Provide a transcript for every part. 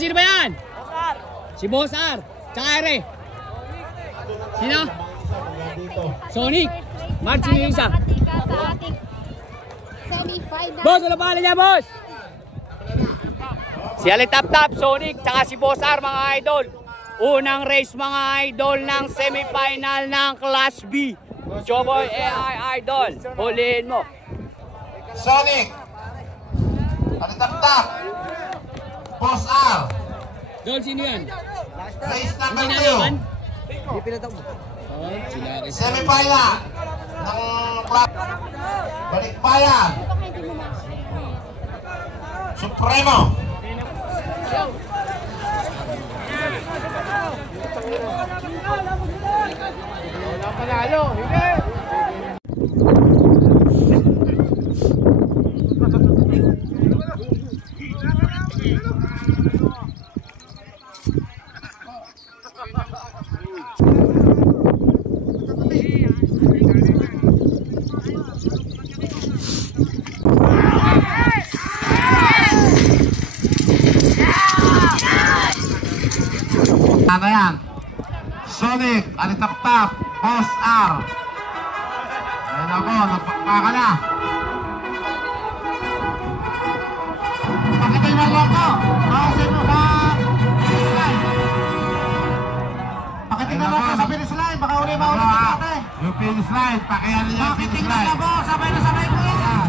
Sino ba yan? Si Boss R. Tsaka Ere. Sino? Sonic. March yung isa. Boss, ano pangalan niya, boss? Si Ali Tap Tap, Sonic, tsaka si Boss R, mga idol. Unang race, mga idol, ng semifinal ng Class B. Choboy AI Idol. Huliin mo. Sonic. Ali Tap Tap. Boss R. Dol, sino yan? Race number 2. Semi-final ng Balikbayan. Supremo. Wala panalo, hindi. Ano yan? Sonic, Ali Tap Tap, Boss R. Ayun ako, nagpakpaka na. Pakitay mo lang ko. Kasi mo sa finish line. Pakitay mo lang ko sa finish line. Baka uli maulit natin. Yung finish line, pakiyan niya yung finish line. Pakitingnan mo, sabay na sabay mo yan.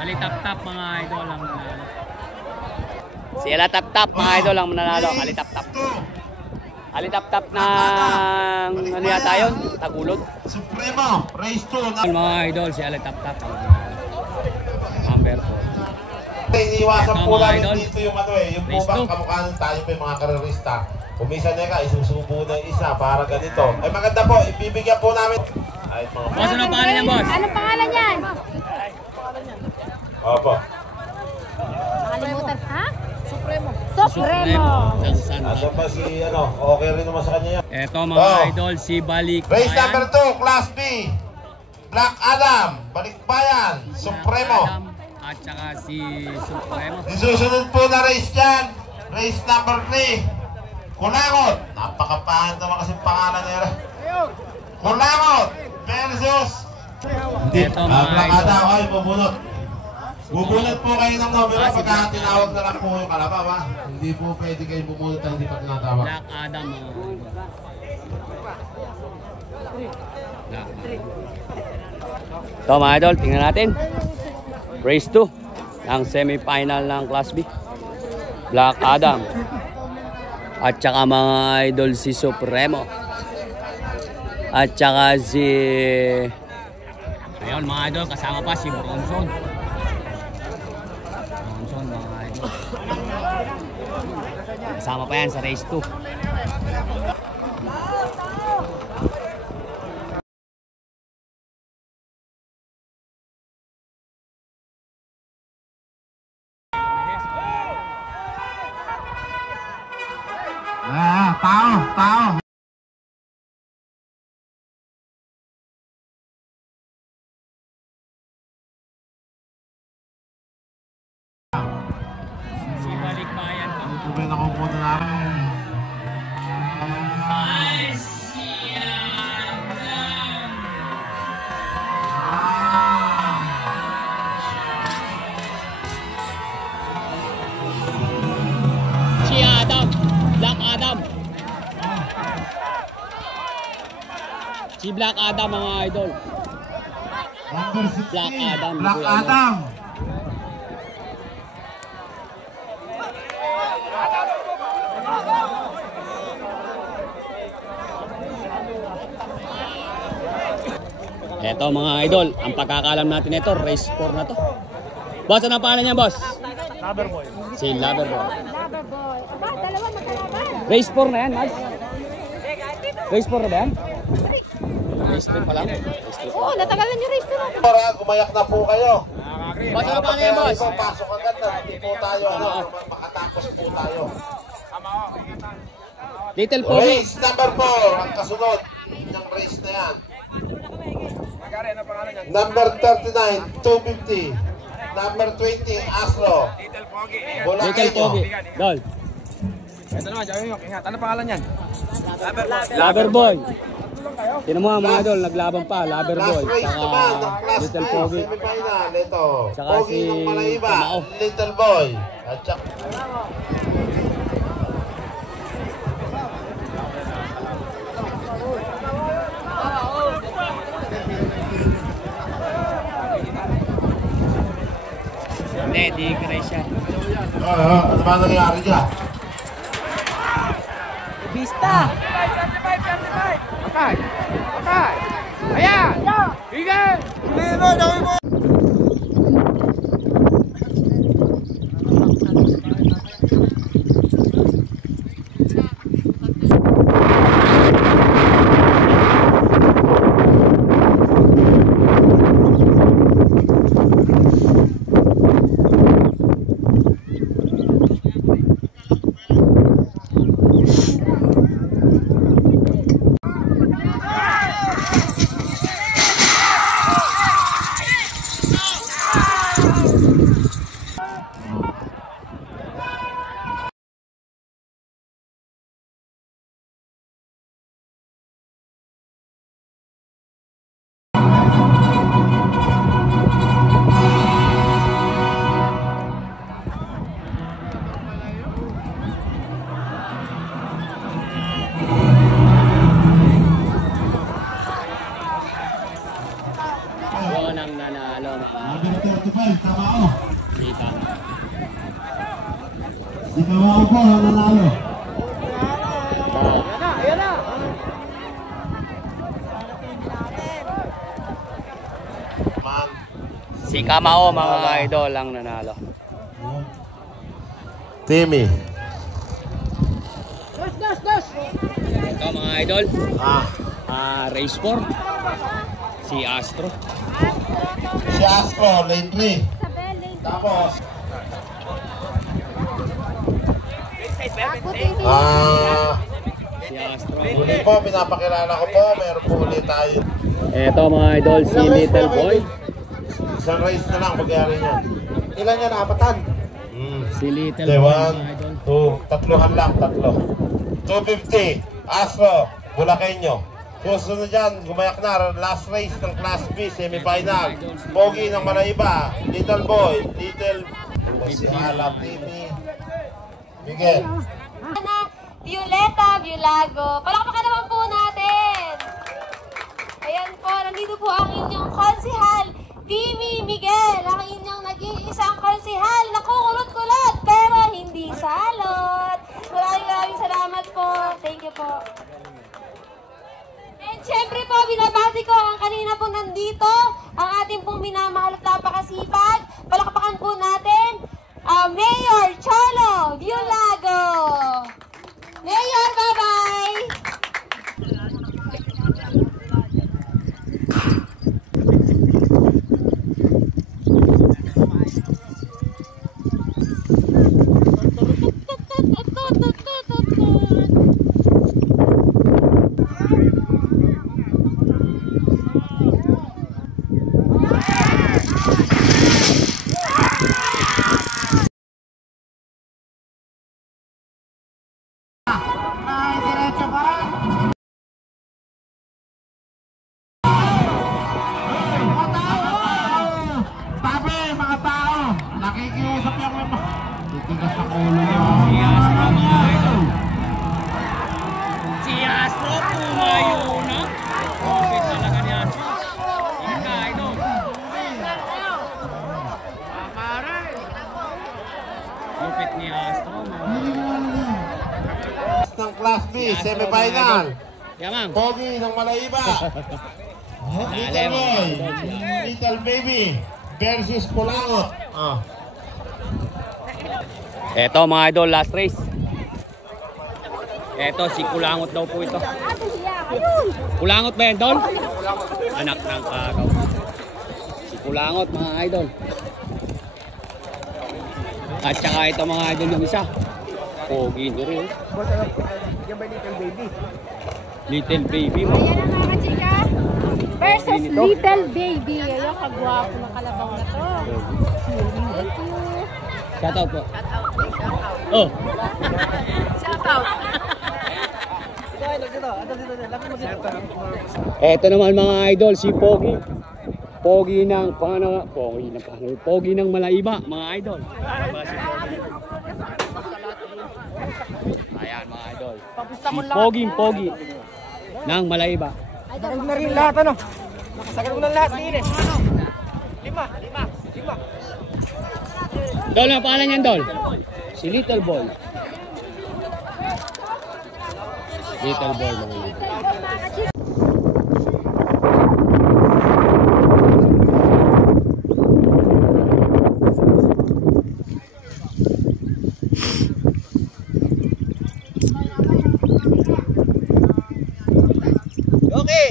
Ali Tap Tap, mga idol, ang mananalo. Si Ali Tap Tap, mga idol, ang mananalo. Ali Tap Tap. Ali Tap Tap ng ano yata yun? Tagulod. Supremo, race 2. Mga idol, si Ali Tap Tap. Number 4. Iniwasan po namin dito yung ano eh, yung bubang kamukha nun tayo pa yung mga karerista. Umisa na ka, isusubo na yung isa para ganito. Ay maganda po, ibibigyan po namin. Ay mga boss, ano pangalan niyan, boss? Anong pangalan niyan? Opo. Nakalimutan, ha? Supremo. Supremo. Ano ba si ano, okay rin naman sa kanya yan. Eto mga idol, si Balikbayan. Race number 2, Class B. Black Adam, Balikbayan, Supremo. At saka si Supremo. Isusunod po na race dyan. Race number 3. Kulangot. Napakapahan naman kasi pangalan nila. Kulangot versus Ito mga Black idol. Adam. Ay, bubunot. Bubunot po kayo ng numero pagka tinawag na lang po yung kalabaw ha. Hindi po pwede kayo bubunot na hindi pa tinatawag. Black Adam, mga idol. Black Adam. Ito mga idol, tingnan natin. Race 2 ang semi-final ng Class B. Black Adam. At saka mga idol si Supremo. At saka si... Ayun mga idol, kasama pa si Bronson. Bronson mga idol. Kasama pa yan sa race 2. Tao. Si Balikbayan pa. Ito ba yung nakupunan namin? Si Adam. Black Adam. Si Black Adam mga idol. Number 16. Black Adam. Black Adam. Eto mga idol, ang pagkakalam natin ito, race 4 na to. Boss, ano ang pangalan niya, boss? Loverboy. Si Loverboy. Loverboy. Dalawa magkalaban. Race 4 na yan, Mads. Race 4 na ba yan? Race 3 pa lang. Oo, natagalan yung race na. Para gumayak na po kayo. Pasok na pa ngayon, boss. Pasok agad na. Hindi po tayo, makatapos po tayo. Little Pogi. Race number 4, ang kasunod ng race na yan. Number 39, 250. Number 20, Astro. Little Pogi. Dol. Ito naman, sabi nyo, ingat. Ano pangalan yan? Loverboy. Tinan mo nga mga idol, naglaban pa. Loverboy. Last race naman ng Saka Class Little A, Pogi. semifinal. Ito, Saka Pogi si ng Malaiba, Kamao. Little Boy. At saka Hindi, di ka siya. ano ba nangyari dyan? Vista! Okay. Okay. Ayan! Bigay! Yun ang nanalo. Number 35, Kamao. Sita. Si Kamao po ang nanalo. Ayan na! Si Kamao mga idol ang nanalo. Timmy. Ito mga idol. Race 4. Si Astro. Si Astro, lane 3. Isabel, lane. Tapos, Si Astro. huli po, pinapakilala ko po. Meron po ulit tayo. Ito mga idol, si Little Boy. Isang race na lang magyari niyan. Ilan yan? Apatan? Si Little Okay, Boy 1, mga idol. 2, tatluhan lang, tatlo. 250, Astro, Bulakenyo. Susunod dyan, gumayak na, last race ng Class B, semifinal. Pogi ng Malaiba, Little Boy, Little... Si Alam, Timmy, Miguel. Violeta Violago. Palakpakan naman po natin. Ayan po, nandito po ang inyong konsihal, Timmy Miguel. Ang inyong nag-iisang konsihal na kukulot-kulot pero hindi salot. Maraming salamat po. Thank you po. And syempre po, binabati ko ang kanina po nandito, ang ating pong minamahal at napakasipag. Palakpakan po natin, Mayor Cholo Violago. Mayor, bye-bye! Nakikiusap yung mga... Titigas sa ulo niya. Si Astro pumayo na. Kapit talaga ni Astro. Yan ka idol. Kapit ni Astro. Ng Class B, semifinal. Yamang. Pogi ng Malaiba. Little Boy, Little Baby versus Pulangot. Eto mga idol, last race. Eto, si Kulangot daw po ito. Kulangot ba yan, Dol? Anak ng kagaw. Si Kulangot, mga idol. At saka ito, mga idol, yung isa. Pogi nyo rin. Yan ba little baby? Little baby. Ayan ang mga kachika. Versus little baby. Ayan, kagwapo ng kalabaw na to. Thank you. Shout out po. Oh. Shout out. Eto naman mga idol, si Pogi. Pogi ng Pogi ng Malaiba, mga idol. Ayan mga idol. Si Pogi ng Malaiba. Sakal na rin lahat, ano? Sakal ko na lahat din eh. Lima. Dol, na pangalan niyan, Dol? Si Little Boy. Little Boy mga idol. Okay.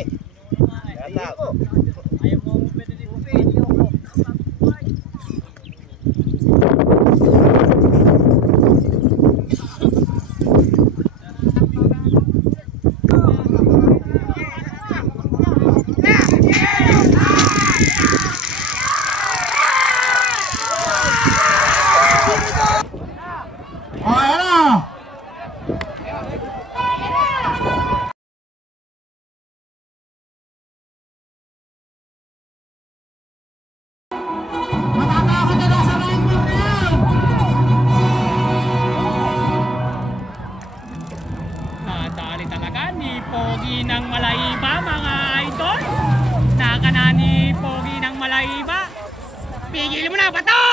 Nadali talaga ni Pogi ng Malaiba, mga idol. Naka na ni Pogi ng Malaiba. Pigil mo na, bato!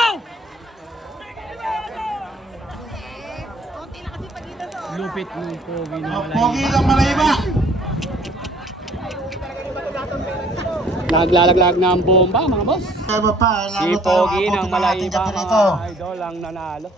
Lupit ng Pogi ng Malaiba. Pogi ng Malaiba. Naglalaglag na ang bomba, mga boss. Kaya pa, Si Pogi ng Malaiba, mga idol, ang nanalo.